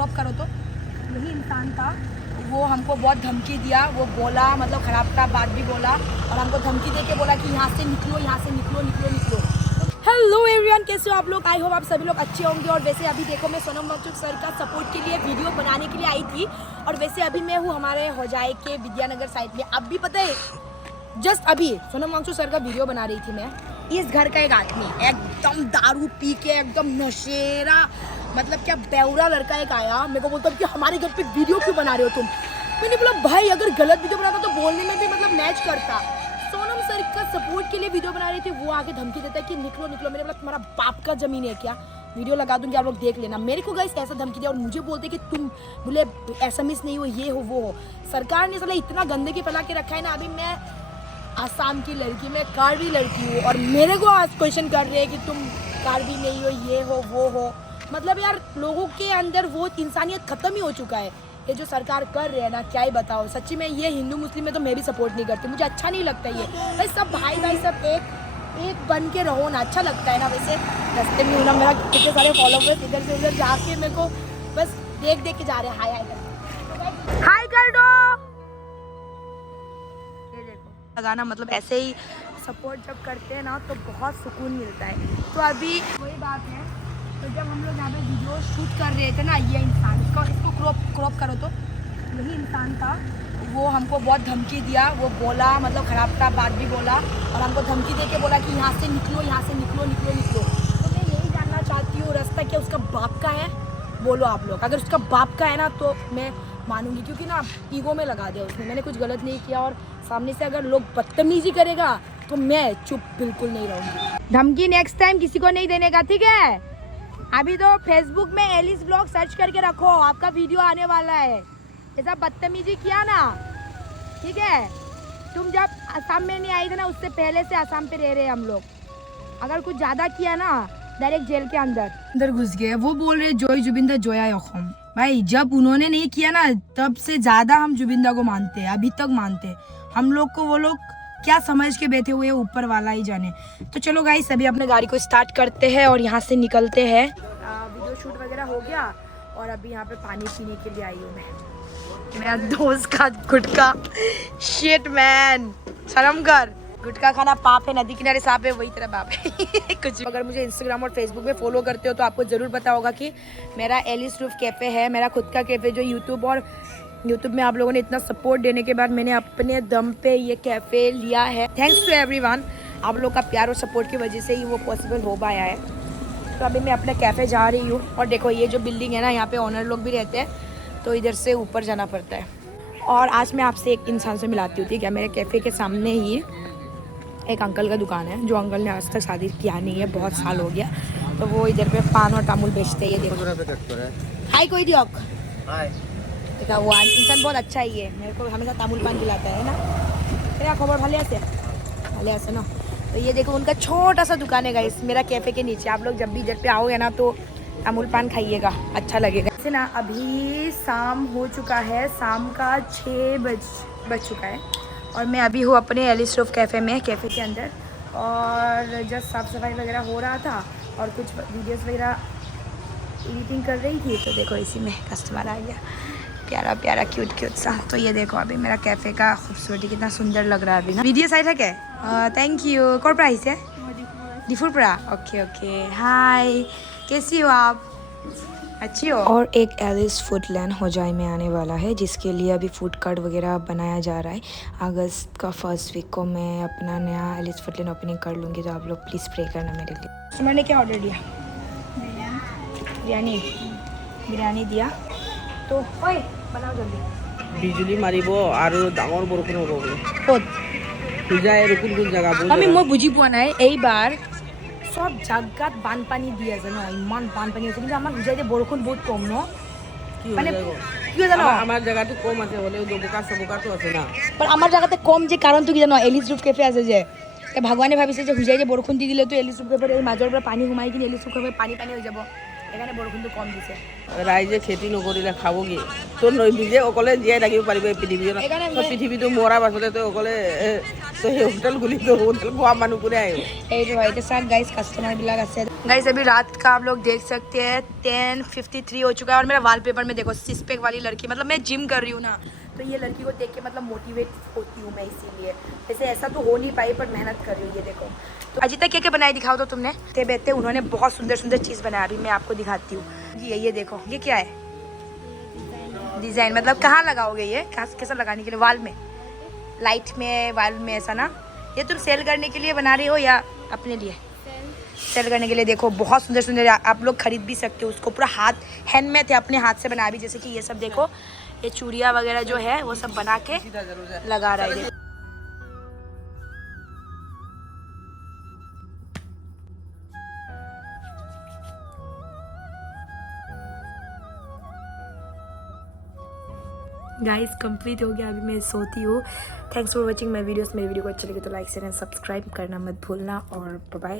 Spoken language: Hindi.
क्रॉप करो तो यही इंसान था। वो हमको बहुत धमकी दिया, वो बोला मतलब ख़राब ख़राब बात भी बोला और हमको धमकी दे के बोला कि यहाँ से निकलो, यहाँ से निकलो निकलो निकलो। हेलो एवरीवन, कैसे हो आप लोग? आई होप आप सभी लोग अच्छे होंगे। और वैसे अभी देखो मैं सोनम वांगचुक सर का सपोर्ट के लिए वीडियो बनाने के लिए आई थी। और वैसे अभी मैं हूँ हमारे होजाई के विद्यानगर साइड में। अब भी पता है जस्ट अभी सोनम वांगचुक सर का वीडियो बना रही थी मैं। इस घर का एक आदमी एकदम दारू पी के एकदम नशेरा मतलब क्या बेवड़ा लड़का एक आया, मेरे को बोलता कि हमारे घर पे वीडियो क्यों बना रहे हो तुम। मैंने बोला भाई अगर गलत वीडियो बनाता तो बोलने में भी मतलब मैच करता। सोनम सर का सपोर्ट के लिए वीडियो बना रही थी, वो आके धमकी देता है कि निकलो निकलो। मैंने बोला तुम्हारा बाप का जमीन है क्या? वीडियो लगा दूंगी, आप लोग देख लेना। मेरे को गाइस ऐसा धमकी दिया और मुझे बोलते कि तुम बोले एसएमएस नहीं हो, ये हो वो हो। सरकार ने साला इतना गंदगी फैला के रखा है ना। अभी मैं आसाम की लड़की, मैं कार्बी लड़की हूँ और मेरे को आज क्वेश्चन कर रहे हैं कि तुम कार्बी नहीं हो, ये हो वो हो। मतलब यार लोगों के अंदर वो इंसानियत खत्म ही हो चुका है। ये जो सरकार कर रहे हैं ना, क्या ही बताओ। सच्ची में ये हिंदू मुस्लिम में तो मैं भी सपोर्ट नहीं करती, मुझे अच्छा नहीं लगता ये। भाई सब भाई सब एक बन के रहो ना, अच्छा लगता है ना। वैसे रास्ते में हूँ ना, मेरा कितने सारे फॉलोवर्स इधर से उधर जाके मेरे को बस देख के जा रहे हैं हाय हाय हाय कर दो। ये देखो लगाना मतलब ऐसे ही सपोर्ट जब करते हैं ना तो बहुत सुकून मिलता है। तो अभी वही बात है, तो जब हम लोग यहाँ पे वीडियो शूट कर रहे थे ना, ये इंसान इसको क्रॉप करो तो यही इंसान था। वो हमको बहुत धमकी दिया, वो बोला मतलब ख़राब ख़राब बात भी बोला और हमको धमकी दे के बोला कि यहाँ से निकलो, यहाँ से निकलो निकलो निकलो। तो मैं यही जानना चाहती हूँ रास्ता क्या उसका बाप का है? बोलो आप लोग। अगर उसका बाप का है ना तो मैं मानूंगी, क्योंकि ना ईगो में लगा दिया उसने। मैंने कुछ गलत नहीं किया और सामने से अगर लोग बदतमीजी करेगा तो मैं चुप बिल्कुल नहीं रहूँगी। धमकी नेक्स्ट टाइम किसी को नहीं देने का, ठीक है? अभी तो फेसबुक में एलिस ब्लॉग सर्च करके रखो, आपका वीडियो आने वाला है। ऐसा बदतमीजी किया ना, ठीक है? तुम जब असम में नहीं आई थी ना, उससे पहले से असम पे रह रहे हैं हम लोग। अगर कुछ ज़्यादा किया ना डायरेक्ट जेल के अंदर घुस गए। वो बोल रहे जॉय जुबिंदा जोया यखम। भाई जब उन्होंने नहीं किया ना तब से ज़्यादा हम जुबिंदा को मानते हैं, अभी तक मानते हैं। हम लोग को वो लोग क्या समझ के बैठे हुए ऊपर वाला ही जाने। तो चलो गाइस अभी अपने गाड़ी को स्टार्ट करते हैं और यहाँ से निकलते हैं। वीडियो शूट वगैरह हो गया और अभी यहाँ पे पानी पीने के लिए आई हूँ मैं। मेरा दोस्त का गुटखा, शिट मैन, शर्म कर। गुटखा खाना पाप है, नदी किनारे सांप है, वही तेरा बाप है। कुछ अगर मुझे इंस्टाग्राम और फेसबुक पे फॉलो करते हो तो आपको ज़रूर पता होगा कि मेरा एलिस रूफ कैफ़े है, मेरा खुद का कैफ़े जो यूट्यूब में आप लोगों ने इतना सपोर्ट देने के बाद मैंने अपने दम पे ये कैफ़े लिया है। थैंक्स टू एवरीवन, आप लोग का प्यार और सपोर्ट की वजह से ही वो पॉसिबल हो पाया है। तो अभी मैं अपने कैफ़े जा रही हूँ और देखो ये जो बिल्डिंग है ना, यहाँ पे ओनर लोग भी रहते हैं, तो इधर से ऊपर जाना पड़ता है। और आज मैं आपसे एक इंसान से मिलाती हूँ, ठीक है? मेरे कैफ़े के सामने ही एक अंकल का दुकान है, जो अंकल ने आज तक शादी किया नहीं है, बहुत साल हो गया। तो वो इधर पे पान और तामुल बेचते हैं। ये देखो हाय कोई दियोक, देखा वो इंसान बहुत अच्छा ही है, मेरे को हमेशा तामुल पान दिलाता है ना। क्या खबर? भले ऐसे ना। तो ये देखो उनका छोटा सा दुकान है गाइस मेरा कैफ़े के नीचे। आप लोग जब भी इधर पे आओगे ना तो तामुल पान खाइएगा, अच्छा लगेगा। जैसे ना अभी शाम हो चुका है, शाम का 6 बज चुका है और मैं अभी हूँ अपने एलिस रूफ कैफ़े में, कैफ़े के अंदर। और जस्ट साफ़ सफाई वगैरह हो रहा था और कुछ वीडियोस वगैरह एडिटिंग कर रही थी। तो देखो इसी में कस्टमर आ गया, प्यारा प्यारा क्यूट सा। तो ये देखो अभी मेरा कैफ़े का खूबसूरती कितना सुंदर लग रहा है अभी ना। वीडियो साइड है क्या? Thank you. कौन प्राइस है? डिफुरपुरा। ओके हाय, कैसी हो आप? अच्छी हो? और एक एलिस फूडलैंड होजाई में आने वाला है, जिसके लिए अभी फूड कार्ट वगैरह बनाया जा रहा है। अगस्त का फर्स्ट वीक को मैं अपना नया एलिस फूडलैंड ओपनिंग कर लूँगी, तो आप लोग प्लीज़ प्रे करना मेरे लिए। तो मैंने क्या ऑर्डर दिया? बिरयानी दिया। तो ओए बनाओ जल्दी। बिजुली मारिबो आरो डाঙर बरखुन हबो ক'ত? পূজায় আৰু কোন কোন জায়গা আমি মই বুজি পোৱা নাই এইবাৰ সব জায়গাত বানপানী দি আছে ন, ইমান বানপানী আছে, কিন্তু আমাৰ গুজৰাটে বৰষুণ বহুত কম ন। মানে কি জানো আমাৰ জায়গাটো কম আছে, হলেও দবকা সবকাটো আছে না। पर আমাৰ জায়গাতে কম যে কাৰণটো কি জানো? এলিস রুফ কেফে আছে যে, ভগৱানে ভাবিছে যে হুজাই যে বৰষুণ দি দিলে তো এলিস রুফ কেফেৰ এই মাজৰ পৰা পানী সোমাই কিনে এলিস রুফ কেফে পানী হৈ যাব। এখানে বৰষুণটো কম দিছে। ৰাইজে খেতি নকৰিলে খাব কি? তোৰ নিজে অকলে জীয়াই থাকিব পাৰিব এই পৃথিৱীখনত। তই পৃথিৱীটো মৰাৰ পাছতে তই অকলে তই হোটেল খুলি তই হোটেল খোৱা মানুহ কোনে আহিব? এইটো হয়, এতিয়া চাওক গাইस कस्टमर আছে। गाइस अभी रात का आप लोग देख सकते हैं 10:53 हो चुका है और मेरा वॉलपेपर में देखो सिक्स पैक वाली लड़की, मतलब मैं जिम कर रही हूँ ना, तो ये लड़की को देख के मतलब मोटिवेट होती हूँ मैं, इसीलिए। वैसे ऐसा तो हो नहीं पाई पर मेहनत कर रही हूँ। ये देखो तो अजिता क्या क्या बनाई दिखाओ तो तुमने। ते बेहते उन्होंने बहुत सुंदर सुंदर चीज़ बनाया, अभी मैं आपको दिखाती हूँ। ये देखो ये क्या है? डिज़ाइन मतलब कहाँ लगाओगे ये? कैसा लगाने के लिए? वॉल में, लाइट में, वॉल में, ऐसा ना? ये तुम सेल करने के लिए बना रही हो या अपने लिए? सेल करने के लिए। देखो बहुत सुंदर सुंदर, आप लोग खरीद भी सकते हो उसको। पूरा हाथ हैंडमेड थे, अपने हाथ से बनाया भी। जैसे कि ये सब देखो, ये चूड़ियाँ वगैरह जो है वो सब बना के लगा रहा है। गाइस कंप्लीट हो गया, अभी मैं सोती हूँ। Thanks for watching my videos. मेरी वीडियो को अच्छी लगी तो लाइक शेयर एंड सब्सक्राइब करना मत भूलना और बाय बाय।